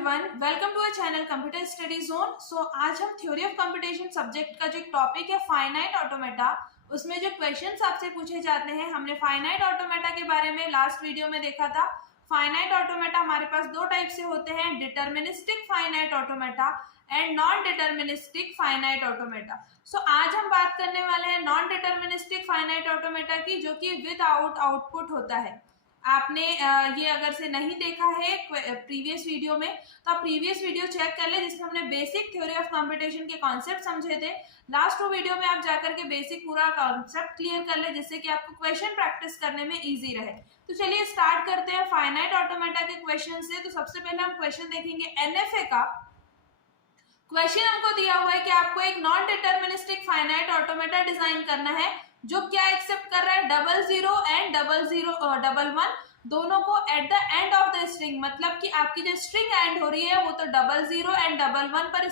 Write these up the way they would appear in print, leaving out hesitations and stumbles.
Everyone, welcome to our channel computer study zone. आज हम theory of computation subject का जो एक टॉपिक है फाइनाइट ऑटोमेटा, उसमें जो क्वेश्चंस आपसे पूछे जाते हैं, हमने फाइनाइट ऑटोमेटा के बारे में लास्ट वीडियो में देखा था। फाइनाइट ऑटोमेटा हमारे पास दो टाइप से होते हैं, deterministic finite automata and non deterministic finite automata. आज हम बात करने वाले हैं नॉन डिटर्मिनिस्टिक फाइनाइट ऑटोमेटा की, जो कि विदाउट आउटपुट होता है। आपने ये अगर से नहीं देखा है प्रीवियस वीडियो में, तो आप प्रीवियस वीडियो चेक कर ले, जिसमें हमने बेसिक थ्योरी ऑफ कंप्यूटेशन के कॉन्सेप्ट समझे थे। लास्ट वीडियो में आप जाकर के बेसिक पूरा कॉन्सेप्ट क्लियर कर ले, जिससे कि आपको क्वेश्चन प्रैक्टिस करने में इजी रहे। तो चलिए स्टार्ट करते हैं फाइनाइट ऑटोमेटा के क्वेश्चन से। तो सबसे पहले हम क्वेश्चन देखेंगे एनएफए का। क्वेश्चन हमको दिया हुआ है कि आपको एक non deterministic finite automata design करना है, जो क्या एक्सेप्ट कर रहा है, 00 एंड 11 दोनों को at the end of the string. मतलब कि आपकी जो स्ट्रिंग एंड हो रही है वो तो 00 एंड 11 पर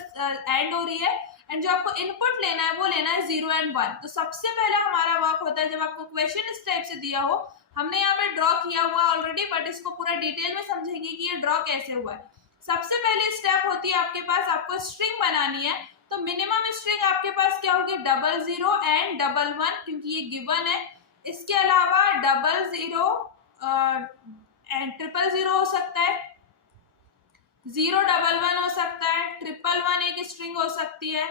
एंड हो रही है, एंड जो आपको इनपुट लेना है वो लेना है 0 एंड 1। तो सबसे पहले हमारा वर्क होता है, जब आपको क्वेश्चन इस टाइप से दिया हो, हमने यहाँ पे ड्रॉ किया हुआ ऑलरेडी, बट इसको पूरा डिटेल में समझेंगे कि ये ड्रॉ कैसे हुआ है। सबसे पहली स्टेप होती है आपके पास, आपको स्ट्रिंग बनानी है। तो मिनिमम स्ट्रिंग आपके पास क्या होगी, 00 एंड 11, क्योंकि ये गिवन है। इसके अलावा 00 एंड 000 हो सकता है, 011 हो सकता है, 111 एक स्ट्रिंग हो सकती है,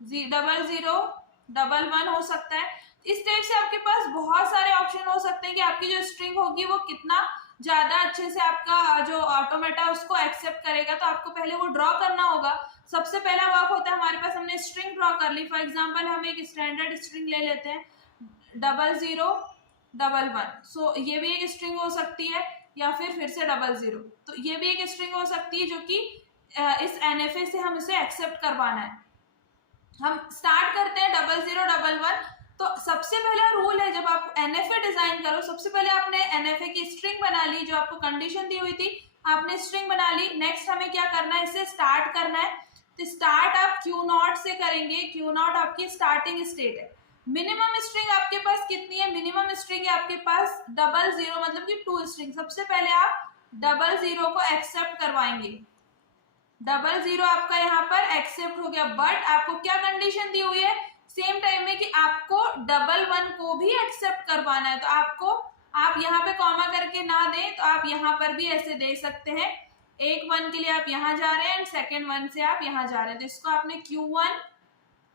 0011 हो सकता है। इस टाइप से आपके पास बहुत सारे ऑप्शन हो सकते हैं कि आपकी जो स्ट्रिंग होगी वो कितना ज्यादा अच्छे से आपका जो ऑटोमेटा उसको एक्सेप्ट करेगा। तो आपको पहले वो ड्रॉ करना होगा। सबसे पहला वर्क होता है हमारे पास, हमने स्ट्रिंग ड्रॉ कर ली। फॉर एग्जांपल हम एक स्टैंडर्ड स्ट्रिंग ले लेते हैं 0011। ये भी एक स्ट्रिंग हो सकती है, या फिर से 00। तो ये भी एक स्ट्रिंग हो सकती है, जो कि इस एनएफए से हम इसे एक्सेप्ट करवाना है। हम स्टार्ट करते हैं 0011। तो सबसे पहला रूल है, जब आप एनएफए डिजाइन करो, सबसे पहले आपने एनएफए की स्ट्रिंग बना ली, जो आपको कंडीशन दी हुई थी, आपने स्ट्रिंग बना ली। नेक्स्ट हमें क्या करना है, इसे स्टार्ट करना है। तो स्टार्ट आप Q0 से करेंगे। Q0 आपकी स्टार्टिंग स्टेट है। मिनिमम स्ट्रिंग आपके पास कितनी है, मिनिमम स्ट्रिंग है आपके पास 00, मतलब कि 2 स्ट्रिंग। सबसे पहले आप 00 को एक्सेप्ट करवाएंगे। 00 आपका यहाँ पर एक्सेप्ट हो गया, बट आपको क्या कंडीशन दी हुई है सेम टाइम में, कि आपको 11 को भी एक्सेप्ट करवाना है। तो आपको आप यहाँ पे कॉमा करके ना दें, तो आप यहाँ पर भी ऐसे दे सकते हैं। एक 1 के लिए आप यहाँ जा रहे हैं एंड सेकेंड 1 से आप यहाँ जा रहे हैं। तो इसको आपने Q1,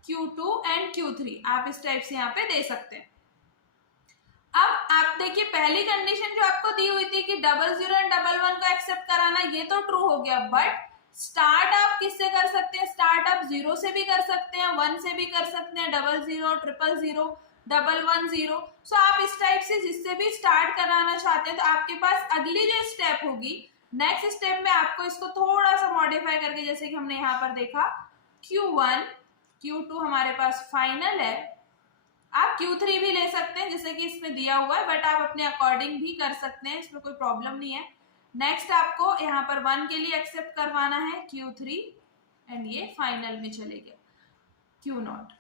Q2 एंड Q3 आप इस टाइप से यहाँ पे दे सकते हैं। अब आप देखिए, पहली कंडीशन जो आपको दी हुई थी कि 00 एंड 11 को एक्सेप्ट कराना, ये तो ट्रू हो गया, बट स्टार्ट आप किससे कर सकते हैं, स्टार्ट आप 0 से भी कर सकते हैं, 1 से भी कर सकते हैं, 00, 000, 110। सो आप इस टाइप से जिससे भी स्टार्ट कराना चाहते हैं। तो आपके पास अगली जो स्टेप होगी, नेक्स्ट स्टेप में आपको इसको थोड़ा सा मॉडिफाई करके, जैसे कि हमने यहाँ पर देखा Q1, Q2 हमारे पास फाइनल है। आप Q3 भी ले सकते हैं, जैसे कि इसमें दिया हुआ है, बट आप अपने अकॉर्डिंग भी कर सकते हैं, इसमें कोई प्रॉब्लम नहीं है। नेक्स्ट आपको यहाँ पर 1 के लिए एक्सेप्ट करवाना है Q3, एंड ये फाइनल में चले गया Q0।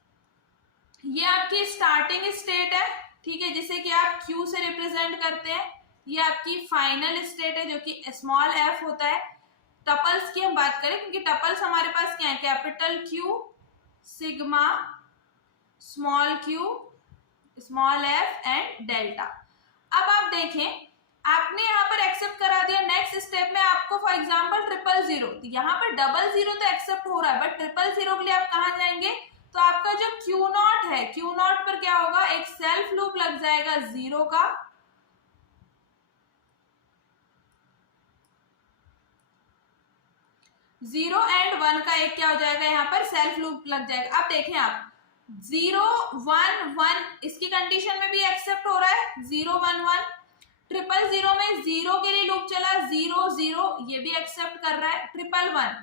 ये आपकी स्टार्टिंग स्टेट है, ठीक है, जिसे कि आप Q से रिप्रेजेंट करते हैं। ये आपकी फाइनल स्टेट है, जो कि स्मॉल f होता है। टपल्स की हम बात करें, क्योंकि टपल्स हमारे पास क्या है, capital Q, sigma, small q, small f and delta. अब आप देखें, आपने यहाँ पर एक्सेप्ट करा दिया। नेक्स्ट स्टेप में आपको फॉर एग्जांपल 000, यहाँ पर 00 तो एक्सेप्ट हो रहा है, बट 000 के लिए आप कहाँ जाएंगे, तो आपका जो Q0 है, Q0 पर क्या होगा, एक सेल्फ लूप लग जाएगा 0 का, जीरो एंड 1 का एक क्या हो जाएगा, यहाँ पर सेल्फ लूप लग जाएगा। अब देखें आप 0 1 1, इसकी कंडीशन में भी एक्सेप्ट हो रहा है 0 1 1। 000 में 0 के लिए लूप चला 0 0, ये भी एक्सेप्ट कर रहा है। 111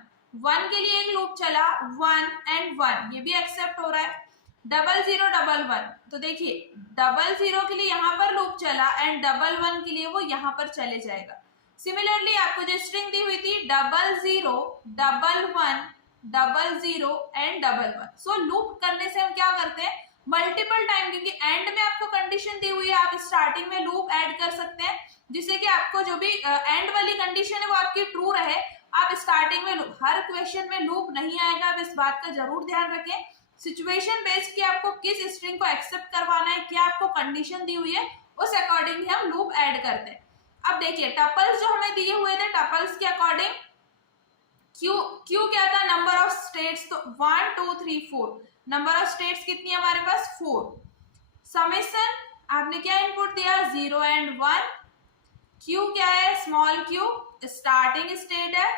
1 के लिए एक लूप चला 1 एंड 1, ये भी एक्सेप्ट हो रहा है। 0011, तो देखिए 00 के लिए यहाँ पर लूप चला एंड 11 के लिए वो यहाँ पर चले जाएगा। सिमिलरली आपको जो स्ट्रिंग दी हुई थी 00 11 00 एंड 11। सो लूप करने से हम क्या करते हैं, मल्टीपल टाइम, क्योंकि एंड में आपको कंडीशन दी हुई है, आप स्टार्टिंग में लूप ऐड कर सकते हैं, जिससे कि आपको जो भी एंड वाली कंडीशन है वो आपकी ट्रू रहे, आप स्टार्टिंग में हर क्वेश्चन में लूप नहीं आएगा, आप इस बात का जरूर ध्यान रखें। सिचुएशन बेस्ड कि आपको किस स्ट्रिंग को एक्सेप्ट करवाना है, क्या आपको कंडीशन दी हुई है, उस अकॉर्डिंग ही हम लूप ऐड करते हैं। अब देखिए टपल्स जो हमें दिए हुए थे, टपल्स के अकॉर्डिंग क्यू क्या था, नंबर ऑफ स्टेट्स, तो 1 2 3 4, नंबर ऑफ स्टेट्स कितनी है हमारे पास 4। समेशन आपने क्या इनपुट दिया 0 एंड 1। क्यू क्या है स्मॉल क्यू स्टार्टिंग स्टेट है,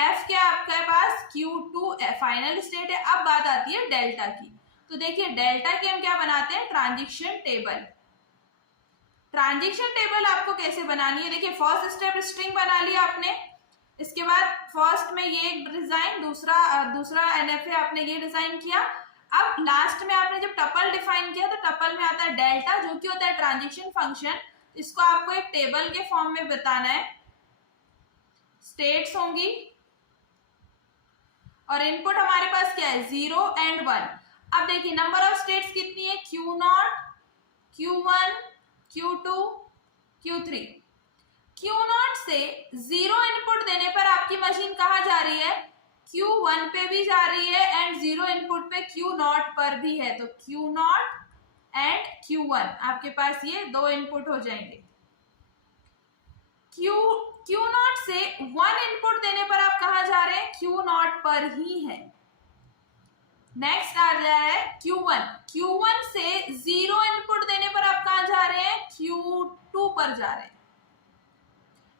एफ क्या आपके पास Q2 फाइनल स्टेट है। अब बात आती है डेल्टा की, तो देखिए डेल्टा की हम क्या बनाते हैं ट्रांजिशन टेबल। ट्रांजिशन टेबल आपको कैसे बनानी है, देखिए फर्स्ट स्टेप स्ट्रिंग बना लिया आपने, इसके बाद फर्स्ट में ये एक डिजाइन, दूसरा NFA आपने ये डिजाइन किया। अब लास्ट में आपने जब टपल डिफाइन किया तो टपल में आता है डेल्टा जो कि होता है ट्रांजिशन फंक्शन। इसको आपको एक टेबल के फॉर्म में बताना है, स्टेट्स होंगी और इनपुट हमारे पास क्या है 0 एंड 1। अब देखिए नंबर ऑफ स्टेट्स कितनी है Q0, Q1, Q2, Q3। Q0 से 0 इनपुट देने पर आपकी मशीन कहाँ जा रही है, Q1 पे भी जा रही है एंड 0 इनपुट पे Q0 पर भी है, तो Q0 एंड Q1 आपके पास ये दो इनपुट हो जाएंगे। Q0 से 1 इनपुट देने पर आप कहाँ जा रहे हैं, Q0 पर ही है। नेक्स्ट आ रहा है Q1 से 0 इनपुट देने पर आप कहाँ जा रहे हैं, Q2 पर जा रहे हैं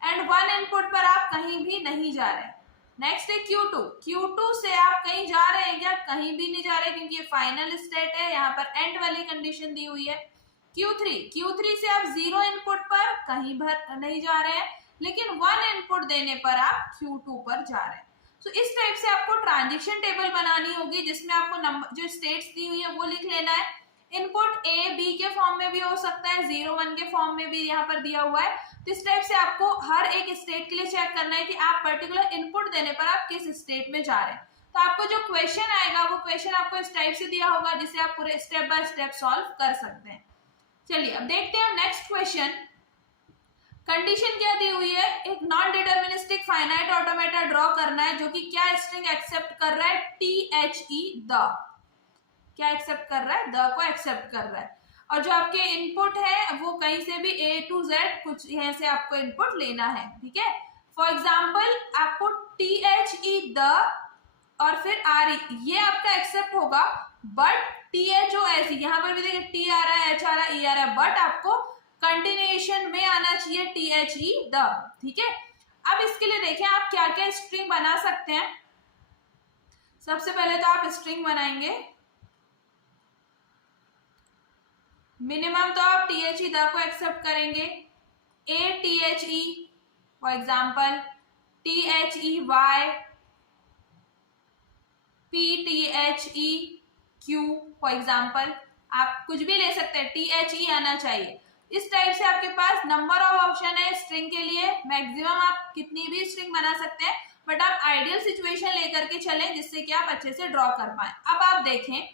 एंड 1 इनपुट पर आप कहीं भी नहीं जा रहे हैं। नेक्स्ट है Q2 से आप कहीं जा रहे हैं क्या, कहीं भी नहीं जा रहे क्योंकि ये फाइनल स्टेट है, यहाँ पर एंड वाली कंडीशन दी हुई है। Q3 से आप 0 इनपुट पर कहीं भर नहीं जा रहे हैं लेकिन 1 इनपुट देने पर आप Q2 पर जा रहे हैं। तो इस टाइप से आपको ट्रांजिशन टेबल बनानी होगी जिसमें आपको नंबर जो स्टेट्स दी हुई है वो लिख लेना है। इनपुट A B के फॉर्म में भी हो सकता है, 0 1 के फॉर्म में भी यहाँ पर दिया हुआ है। तो इस टाइप से आपको हर एक स्टेट के लिए चेक करना है कि आप पर्टिकुलर इनपुट देने पर आप किस स्टेट में जा रहे हैं। तो आपको जो क्वेश्चन आएगा वो क्वेश्चन आपको इस टाइप से दिया होगा जिसे आप पूरे स्टेप बाय स्टेप सॉल्व कर सकते हैं। चलिए अब देखते हैं हम नेक्स्ट क्वेश्चन। कंडीशन क्या दी हुई है, एक non deterministic finite automata draw करना है जो कि क्या स्ट्रिंग एक्सेप्ट कर रहा है, THE द, क्या एक्सेप्ट कर रहा है, द को एक्सेप्ट कर रहा है। और जो आपके इनपुट है वो कहीं से भी A to Z कुछ यहाँ से आपको इनपुट लेना है, ठीक है। फॉर एग्जाम्पल आपको THE द और फिर RE ये आपका एक्सेप्ट होगा, बट THOS यहाँ पर भी देखिए T आ रहा है, H आ रहा है, E आ रहा है, बट आपको कंटिन्यूएशन में आना चाहिए THE द, ठीक है। अब इसके लिए देखें आप क्या क्या स्ट्रिंग बना सकते हैं। सबसे पहले तो आप स्ट्रिंग बनाएंगे, मिनिमम तो आप THE द को एक्सेप्ट करेंगे, ATHE for example, THEY, PTHEQ for example, आप कुछ भी ले सकते हैं, THE आना चाहिए। इस टाइप से आपके पास नंबर ऑफ ऑप्शन है स्ट्रिंग के लिए, मैक्सिमम आप कितनी भी स्ट्रिंग बना सकते हैं, बट आप आइडियल सिचुएशन लेकर के चलें जिससे कि आप अच्छे से ड्रॉ कर पाए। अब आप देखें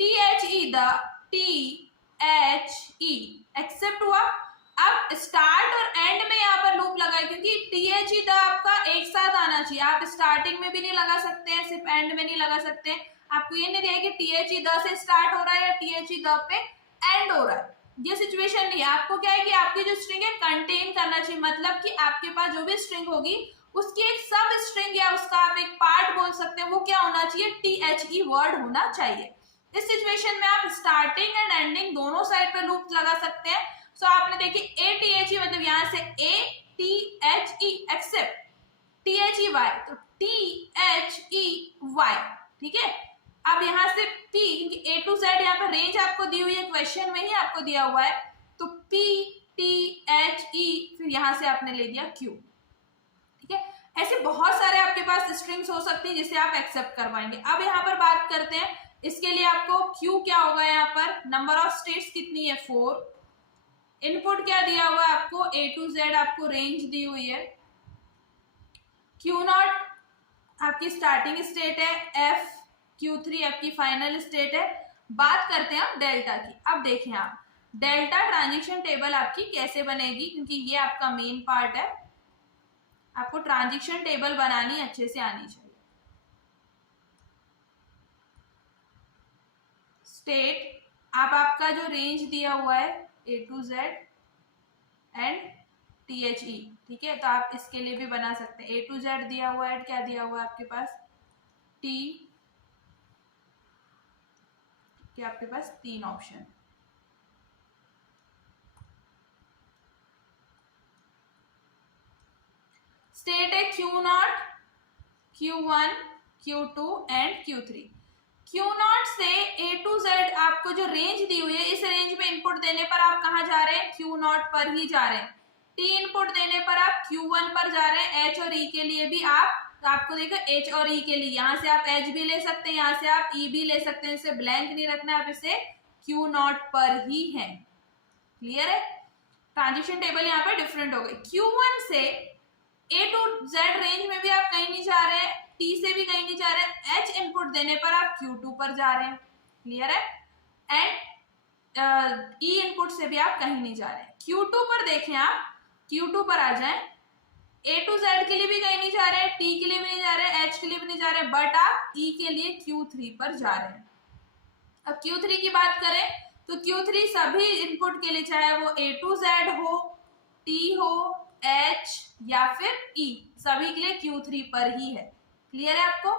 THE द, THE एक्सेप्ट हुआ। अब स्टार्ट और एंड में यहाँ पर लूप लगाए क्योंकि THE द आपका एक साथ आना चाहिए, आप स्टार्टिंग में भी नहीं लगा सकते हैं, सिर्फ एंड में नहीं लगा सकते हैं। आपको ये नहीं दिया कि THE द से स्टार्ट हो रहा है या THE द पे एंड हो रहा है, ये सिचुएशन नहीं है। आपको क्या है कि आपकी जो स्ट्रिंग है कंटेन करना चाहिए, मतलब कि आपके पास जो भी स्ट्रिंग होगी उसकी एक सब स्ट्रिंग या उसका आप एक पार्ट बोल सकते हैं, वो क्या होना चाहिए, THE वर्ड होना चाहिए। इस सिचुएशन में आप स्टार्टिंग एंड एंडिंग दोनों साइड पे लूप लगा सकते हैं। सो आपने देखिए ATHE मतलब यहाँ से ATHE एक्सेप्ट THEY, तो THEY, ठीक है। अब यहाँ से P क्योंकि A to Z यहाँ पर रेंज आपको दी हुई है, क्वेश्चन में ही आपको दिया हुआ है, तो PTHE फिर यहाँ से आपने ले दिया Q, ठीक है। ऐसे बहुत सारे आपके पास स्ट्रिंग्स हो सकती हैं जिसे आप एक्सेप्ट करवाएंगे। अब यहाँ पर बात करते हैं, इसके लिए आपको Q क्या होगा, यहाँ पर नंबर ऑफ स्टेट्स कितनी है 4, इनपुट क्या दिया हुआ है आपको A to Z, आपको रेंज दी हुई है, Q0 आपकी स्टार्टिंग स्टेट है, F Q3 आपकी फाइनल स्टेट है। बात करते हैं आप डेल्टा की। अब देखें आप डेल्टा ट्रांजिशन टेबल आपकी कैसे बनेगी, क्योंकि ये आपका मेन पार्ट है। आपको ट्रांजिशन टेबल बनानी अच्छे से आनी चाहिए। स्टेट, आप आपका जो रेंज दिया हुआ है A to Z and THE, ठीक है, तो आप इसके लिए भी बना सकते हैं। A to Z दिया हुआ है, क्या दिया हुआ है आपके पास T, कि आपके पास 3 ऑप्शन। स्टेट है Q0, Q1, Q2 and Q3। Q0 से A to Z आपको जो रेंज दी हुई है, इस रेंज में इनपुट देने पर आप कहाँ जा रहे हैं, Q0 पर ही जा रहे हैं। T इनपुट देने पर आप Q1 पर जा रहे हैं। H और E के लिए भी आपको देखो H और E के लिए यहाँ से आप H भी ले सकते हैं, यहाँ से आप E भी ले सकते हैं, इसे ब्लैंक नहीं रखना, आप इसे Q0 पर ही है। क्लियर है? ट्रांजिशन टेबल यहाँ पर डिफरेंट हो गई। Q1 से A to Z रेंज में भी आप कहीं नहीं जा रहे हैं, T से भी कहीं नहीं जा रहे हैं, H इनपुट देने पर आप Q2 पर जा रहे हैं। क्लियर है? एंड E इनपुट से भी आप कहीं नहीं जा रहे हैं। Q2 पर देखें, आप Q2 पर आ जाएं, A to Z के लिए भी कहीं नहीं जा रहे हैं, T के लिए भी नहीं जा रहे हैं, H के लिए भी नहीं जा रहे हैं, बट आप E के लिए Q3 पर जा रहे हैं। अब Q3 की बात करें तो Q3 सभी इनपुट के लिए, चाहे वो A to Z हो, T हो, H या फिर E, सभी के लिए Q3 पर ही है। क्लियर है आपको?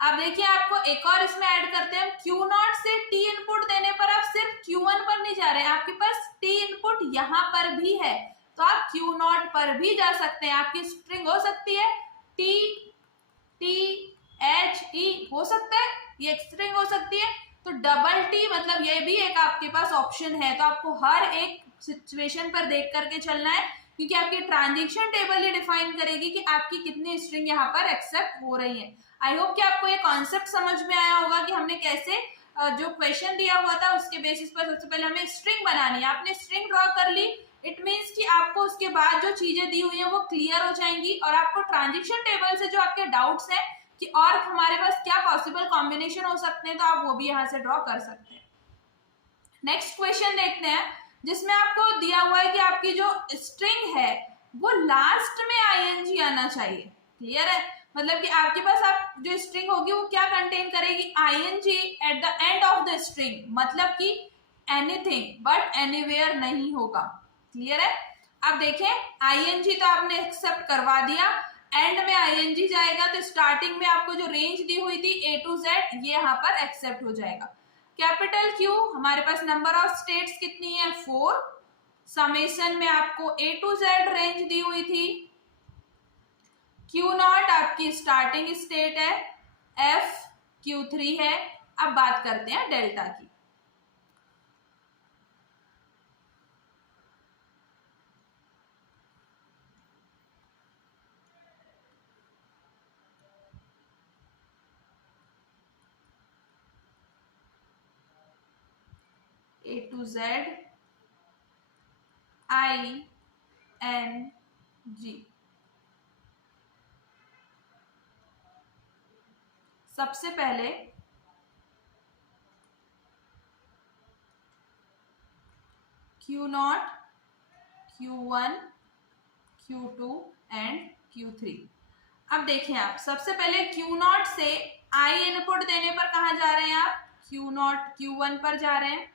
अब देखिए, आपको एक और इसमें ऐड करते हैं, Q0 से T इनपुट देने पर आप सिर्फ Q1 पर नहीं जा रहे हैं, आपके पास T इनपुट यहाँ पर भी है, तो आप Q0 पर भी जा सकते हैं। आपकी स्ट्रिंग हो सकती है T, T, H, E हो सकता है, ये एक स्ट्रिंग हो सकती है। तो डबल T मतलब ये भी एक आपके पास ऑप्शन है। तो आपको हर एक सिचुएशन पर देख करके चलना है, क्योंकि आपकी ट्रांजिशन टेबल ही डिफाइन करेगी कि आपकी कितनी स्ट्रिंग यहाँ पर एक्सेप्ट हो रही है। आई होप कि आपको ये कॉन्सेप्ट समझ में आया होगा कि हमने कैसे जो क्वेश्चन दिया हुआ था उसके बेसिस पर सबसे पहले हमें स्ट्रिंग बनानी है। आपने स्ट्रिंग ड्रॉ कर ली, इट मीन्स कि आपको उसके बाद जो चीजें दी हुई है वो क्लियर हो जाएंगी, और आपको ट्रांजिशन टेबल से जो आपके डाउट्स हैं कि और हमारे पास क्या पॉसिबल कॉम्बिनेशन हो सकते हैं, तो आप वो भी यहाँ से ड्रॉ कर सकते हैं। नेक्स्ट क्वेश्चन देखते हैं, जिसमें आपको दिया हुआ है कि आपकी जो स्ट्रिंग है वो लास्ट में ing आना चाहिए। क्लियर है? मतलब कि आपके पास आप जो स्ट्रिंग होगी वो क्या कंटेन करेगी, ing at the end of the string, मतलब कि एनीथिंग बट एनीवेयर नहीं होगा। क्लियर है? अब देखें, ing तो आपने एक्सेप्ट करवा दिया, एंड में ing जाएगा, तो स्टार्टिंग में आपको जो रेंज दी हुई थी A to Z, ये यहाँ पर एक्सेप्ट हो जाएगा। कैपिटल Q, हमारे पास नंबर ऑफ स्टेट्स कितनी है, 4। समेशन में आपको A to Z रेंज दी हुई थी। Q0 आपकी स्टार्टिंग स्टेट है, F Q3 है। अब बात करते हैं डेल्टा की। A to Z I N G। सबसे पहले Q0, Q1, Q2 and Q3। अब देखें, आप सबसे पहले Q0 से I इनपुट देने पर कहाँ जा रहे हैं, आप Q0 Q1 पर जा रहे हैं।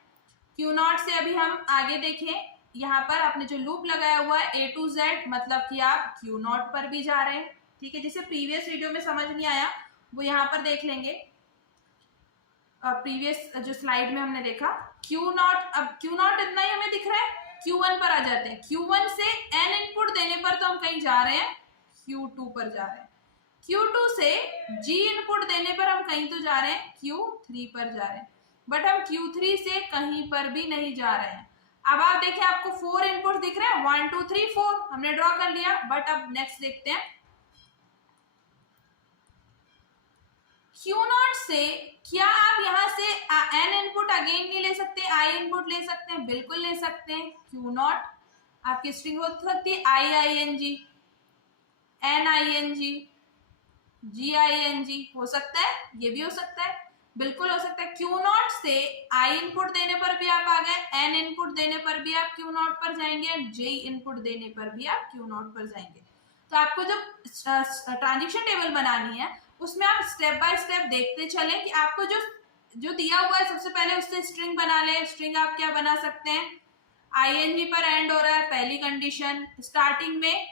Q0 से अभी हम आगे देखें, यहाँ पर आपने जो लूप लगाया हुआ है A to Z, मतलब कि आप Q0 पर भी जा रहे हैं। ठीक है, जिसे प्रीवियस वीडियो में समझ नहीं आया वो यहाँ पर देख लेंगे। प्रीवियस जो स्लाइड में हमने देखा Q0, अब Q0 इतना ही हमें दिख रहा है। Q1 पर आ जाते हैं। Q1 से N इनपुट देने पर तो हम कहीं जा रहे हैं, Q2 पर जा रहे हैं। Q2 से G इनपुट देने पर हम कहीं तो जा रहे हैं, Q3 पर जा रहे हैं, बट हम Q3 से कहीं पर भी नहीं जा रहे हैं। अब आप देखिए, आपको 4 इनपुट दिख रहे हैं, 1 2 3 4 हमने ड्रॉ कर लिया। बट अब नेक्स्ट देखते हैं, Q0 से क्या आप यहाँ से N इनपुट अगेन नहीं ले सकते, I इनपुट ले सकते हैं? बिल्कुल ले सकते हैं। Q0 आपकी स्ट्रिंग हो सकती है IING, NING, GING, हो सकता है, ये भी हो सकता है, बिल्कुल हो सकता है। Q0 से I इनपुट देने पर भी आप आ गए, N इनपुट देने पर भी आप Q0 पर जाएंगे, J इनपुट देने पर भी आप Q0 पर जाएंगे। तो आपको जब ट्रांजेक्शन टेबल बनानी है उसमें आप स्टेप बाय स्टेप देखते चलें कि आपको जो दिया हुआ है सबसे पहले उससे स्ट्रिंग बना लें। स्ट्रिंग आप क्या बना सकते हैं, आईएनजी पर एंड हो रहा है, पहली कंडीशन। स्टार्टिंग में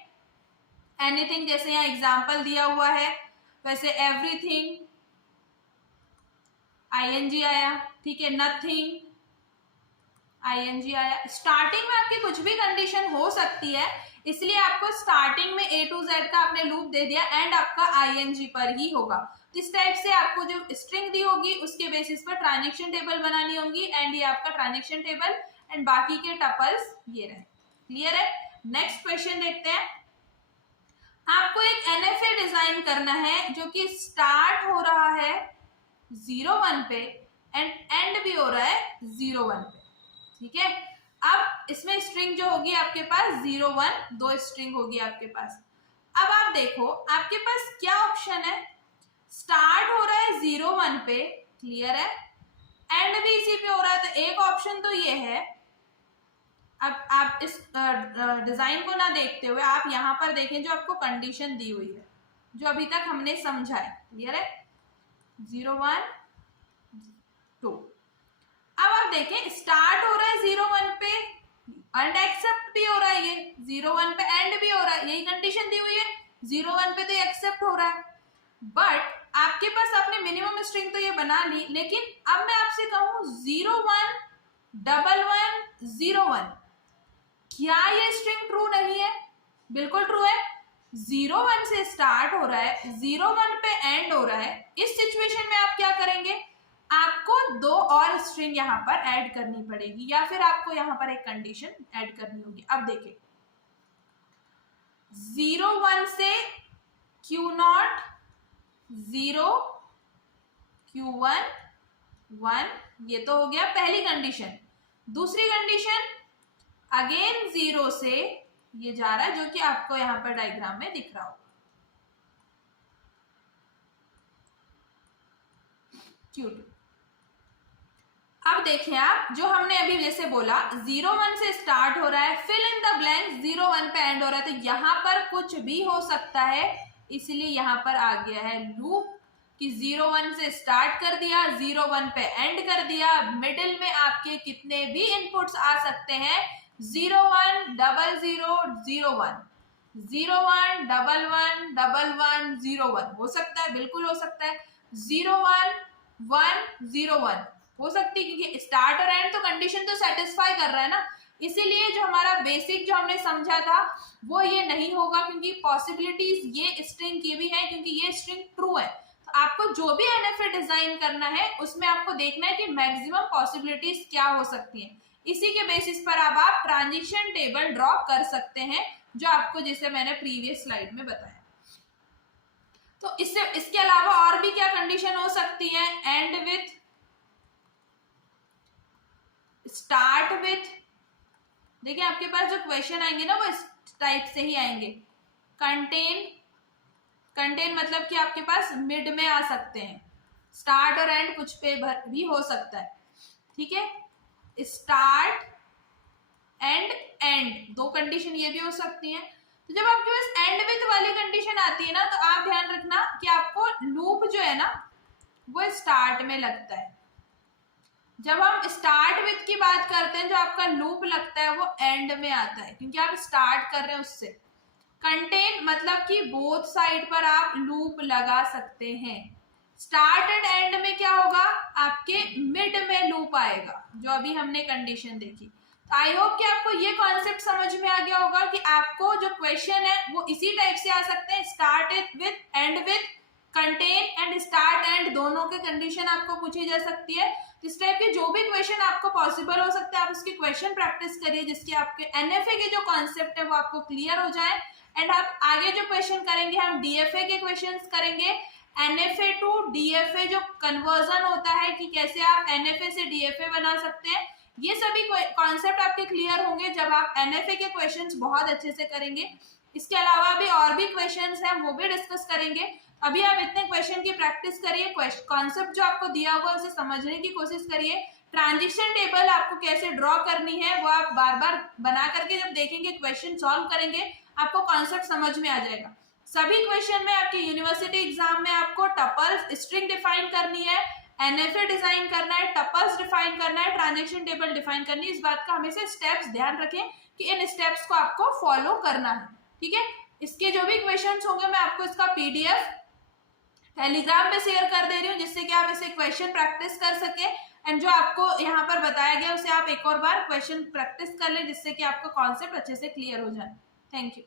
एनीथिंग, जैसे यहाँ एग्जाम्पल दिया हुआ है वैसे एवरीथिंग, आईएनजी आया, ठीक है। नथिंग, आईएनजी आया। स्टार्टिंग में आपकी कुछ भी कंडीशन हो सकती है, इसलिए आपको स्टार्टिंग में A to Z का आपने लूप दे दिया, एंड आपका आईएनजी पर ही होगा। तो इस टाइप से आपको जो स्ट्रिंग दी होगी उसके बेसिस पर ट्रांजेक्शन टेबल बनानी होगी, एंड ये आपका ट्रांजेक्शन टेबल, एंड बाकी के टपल्स ये रहे। क्लियर है? नेक्स्ट क्वेश्चन देखते हैं। आपको एक एनएफए डिजाइन करना है जो कि स्टार्ट हो रहा है 0-1 पे एंड एंड भी हो रहा है 0-1 पे, ठीक है। अब इसमें स्ट्रिंग जो होगी आपके पास 0-1, 2 स्ट्रिंग होगी आपके पास। अब आप देखो आपके पास क्या ऑप्शन है, स्टार्ट हो रहा है 0-1 पे, क्लियर है, एंड भी इसी पे हो रहा है। तो एक ऑप्शन तो ये है, अब आप इस डिजाइन को ना देखते हुए आप यहाँ पर देखें जो आपको कंडीशन दी हुई है, जो अभी तक हमने समझा है, क्लियर है, 0-1 2। अब आप देखें स्टार्ट हो रहा है 0-1 पे एंड एक्सेप्ट भी हो रहा है, ये 0-1 पे एंड भी हो रहा है, यही कंडीशन दी हुई है। 0-1 पे तो ये एक्सेप्ट हो रहा है, बट आपके पास आपने मिनिमम स्ट्रिंग तो ये बना ली, लेकिन अब मैं आपसे कहूं 0-1 11 0-1, क्या ये स्ट्रिंग ट्रू नहीं है? बिल्कुल ट्रू है। 0-1 से स्टार्ट हो रहा है, 0-1 पे एंड हो रहा है। इस सिचुएशन में आप क्या करेंगे, आपको 2 और स्ट्रिंग यहाँ पर ऐड करनी पड़ेगी, या फिर आपको यहाँ पर एक कंडीशन ऐड करनी होगी। अब देखिए 0-1 से Q0 0 Q1 1, ये तो हो गया पहली कंडीशन। दूसरी कंडीशन अगेन 0 से ये जा रहा है, जो कि आपको यहाँ पर डायग्राम में दिख रहा होगा, Q2। अब देखें आप, जो हमने अभी जैसे बोला 0-1 से स्टार्ट हो रहा है, फिल इन द ब्लैंक, 0-1 पे एंड हो रहा है, तो यहाँ पर कुछ भी हो सकता है, इसलिए यहाँ पर आ गया है लूप कि 0-1 से स्टार्ट कर दिया, 0-1 पे एंड कर दिया। मिडिल में आपके कितने भी इनपुट्स आ सकते हैं, 0-1 00 0-1 0-1 11 11 0-1 हो सकता है, बिल्कुल हो सकता है। 0-1 1 0-1 हो सकती है, क्योंकि स्टार्ट और एंड तो कंडीशन तो सेटिस्फाई कर रहा है ना, इसीलिए जो हमारा बेसिक जो हमने समझा था वो ये नहीं होगा, क्योंकि पॉसिबिलिटीज ये स्ट्रिंग की भी है, क्योंकि ये स्ट्रिंग ट्रू है। तो आपको जो भी एनएफए डिजाइन करना है उसमें आपको देखना है कि मैक्सिमम पॉसिबिलिटीज क्या हो सकती हैं, इसी के बेसिस पर अब आप ट्रांजिशन टेबल ड्रॉ कर सकते हैं, जो आपको जैसे मैंने प्रीवियस स्लाइड में बताया। तो इसके अलावा और भी क्या कंडीशन हो सकती है, एंड विथ, स्टार्ट विथ। देखिए आपके पास जो क्वेश्चन आएंगे ना वो इस टाइप से ही आएंगे। कंटेन मतलब कि आपके पास मिड में आ सकते हैं, स्टार्ट और एंड कुछ पे भी हो सकता है, ठीक है। स्टार्ट एंड एंड, 2 कंडीशन ये भी हो सकती हैं। तो जब आपके पास एंड विथ वाली कंडीशन आती है ना, तो आप ध्यान रखना कि आपको लूप जो है ना वो स्टार्ट में लगता है। जब हम स्टार्ट विथ की बात करते हैं, जो आपका लूप लगता है वो एंड में आता है, क्योंकि आप स्टार्ट कर रहे हैं उससे। कंटेन मतलब कि बोथ साइड पर आप लूप लगा सकते हैं। स्टार्ट एंड एंड में क्या होगा, आपके मिड में लूप आएगा, जो अभी हमने कंडीशन देखी। तो आई होप कि आपको ये कॉन्सेप्ट समझ में आ गया होगा कि आपको जो क्वेश्चन है वो इसी टाइप से आ सकते हैं, start with, and with, contain and start and, दोनों के कंडीशन आपको पूछी जा सकती है। इस टाइप के जो भी क्वेश्चन आपको पॉसिबल हो सकते हैं, आप उसकी क्वेश्चन प्रैक्टिस करिए, जिसके आपके एनएफए के जो कॉन्सेप्ट है वो आपको क्लियर हो जाए। एंड आप आगे जो क्वेश्चन करेंगे, हम डीएफए के क्वेश्चंस करेंगे, एनएफए टू डीएफए जो कन्वर्जन होता है कि कैसे आप एनएफए से डीएफए बना सकते हैं, ये सभी कॉन्सेप्ट आपके क्लियर होंगे जब आप एनएफए के क्वेश्चंस बहुत अच्छे से करेंगे। इसके अलावा भी और भी क्वेश्चंस हैं, वो भी डिस्कस करेंगे। अभी आप इतने क्वेश्चन की प्रैक्टिस करिए, कॉन्सेप्ट जो आपको दिया हुआ है उसे समझने की कोशिश करिए, ट्रांजिशन टेबल आपको कैसे ड्रॉ करनी है वो आप बार बार बना करके जब देखेंगे, क्वेश्चन सॉल्व करेंगे, आपको कॉन्सेप्ट समझ में आ जाएगा। सभी क्वेश्चन में आपके यूनिवर्सिटी एग्जाम में आपको टपल्स स्ट्रिंग डिफाइन करनी है, एनएफए डिजाइन करना है, टपल्स डिफाइन करना है, ट्रांजेक्शन टेबल डिफाइन करनी है। इस बात का हमेशा स्टेप्स ध्यान रखें कि इन स्टेप्स को आपको फॉलो करना है, ठीक है। इसके जो भी क्वेश्चंस होंगे मैं आपको इसका पीडीएफ टेलीग्राम पे शेयर कर दे रही हूँ, जिससे कि आप इसे क्वेश्चन प्रैक्टिस कर सके। एंड जो आपको यहाँ पर बताया गया उसे आप एक और बार क्वेश्चन प्रैक्टिस कर ले, जिससे कि आपका कॉन्सेप्ट अच्छे से क्लियर हो जाए। Thank you.